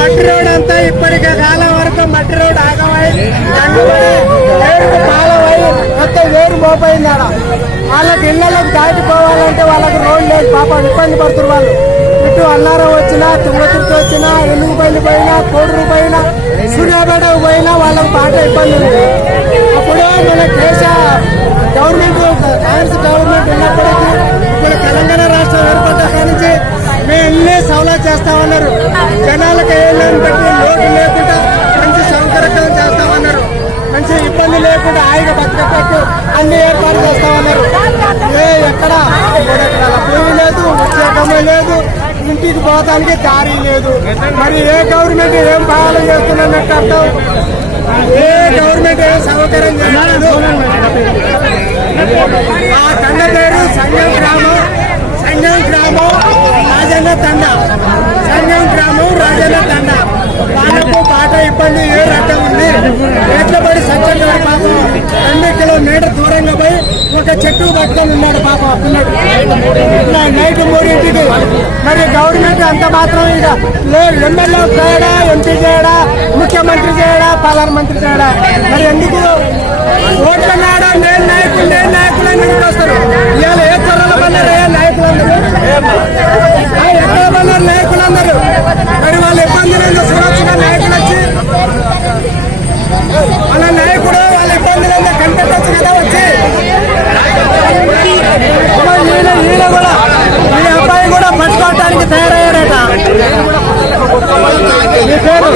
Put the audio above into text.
మట్టి రోడ్ అంతా ఇప్పటికే కాలం వరకు మట్టి రోడ్ ఆగమై పాలమై మొత్తం వేరు మోపోయింది. ఆడ వాళ్ళకి ఇళ్లకు దాటిపోవాలంటే వాళ్ళకి రోడ్ లేదు. పాపం ఇబ్బంది పడుతున్నారు వాళ్ళు. ఇటు అన్నారం వచ్చినా, తుంగతుర్తి వచ్చినా, ఎలుగుపల్లి పోయినా, కోడూరు పోయినా, సూర్యాపేటకు పోయినా వాళ్ళకి బాగా ఇబ్బంది ఉంది. అప్పుడు మన దేశ గవర్నమెంట్ కాంగ్రెస్ గవర్నమెంట్ ఉన్నప్పటికీ ఇప్పుడు తెలంగాణ రాష్ట్రం ఏర్పడ్డ నుంచి మేము ఎన్ని సౌలభ్యం చేస్తామన్నారు. జనాలకు ఏళ్ళని బట్టి లోటు లేకుండా మంచి సౌకర్యం చేస్తామన్నారు. మంచి ఇబ్బంది లేకుండా హాయిగా బతకట్టు అన్ని ఏర్పాటు చేస్తామన్నారు. ఎక్కడ 3 ఎకరాల భూమి లేదు, ఉద్యోగమే లేదు, ఇంటికి పోతానికి దారి లేదు. మరి ఏ గవర్నమెంట్ ఏం పాలన చేస్తున్నట్టు అర్థం? ఏ గవర్నమెంట్ ఏం సౌకర్యం చేయలేదు. ఆ తండ పేరు సంగం గ్రామం. రాజన్న తండ. సంగం గ్రామం రాజన్న తండ. వాళ్ళకు బాగా ఇబ్బంది ఏ రకం ఉంది. ఎట్ల పడి సత్యంగా పాపం 2 కిలోమీటర్ దూరంగా పోయి ఒక చెట్టు పట్టుకొని ఉన్నాడు పాపం పిల్లడు నైట్ 3ంటికి. మరి గవర్నమెంట్ అంత మాత్రం ఇక ఎమ్మెల్యే చేయడా, ఎంపీ చేయడా, ముఖ్యమంత్రి చేయడా, ప్రధానమంత్రి చేయడా? మరి ఎందుకు ఓట్ల నాడ నేను నాయకులు అని వస్తారు. ఇవాళ ఏ త్వరలో పన్నారు నాయకులందరూ? ఎక్కడ పన్నారు నాయకులందరూ? మరి వాళ్ళ ఇబ్బందులు సురక్షగా నాయకులు వచ్చి వాళ్ళ నాయకుడు వాళ్ళ ఇబ్బందులు కనిపెట్టవచ్చు కదా వచ్చి. ఈయన కూడా ఈ అబ్బాయి కూడా పట్టుకోవటానికి తయారయ్యారట. మీ పేరు?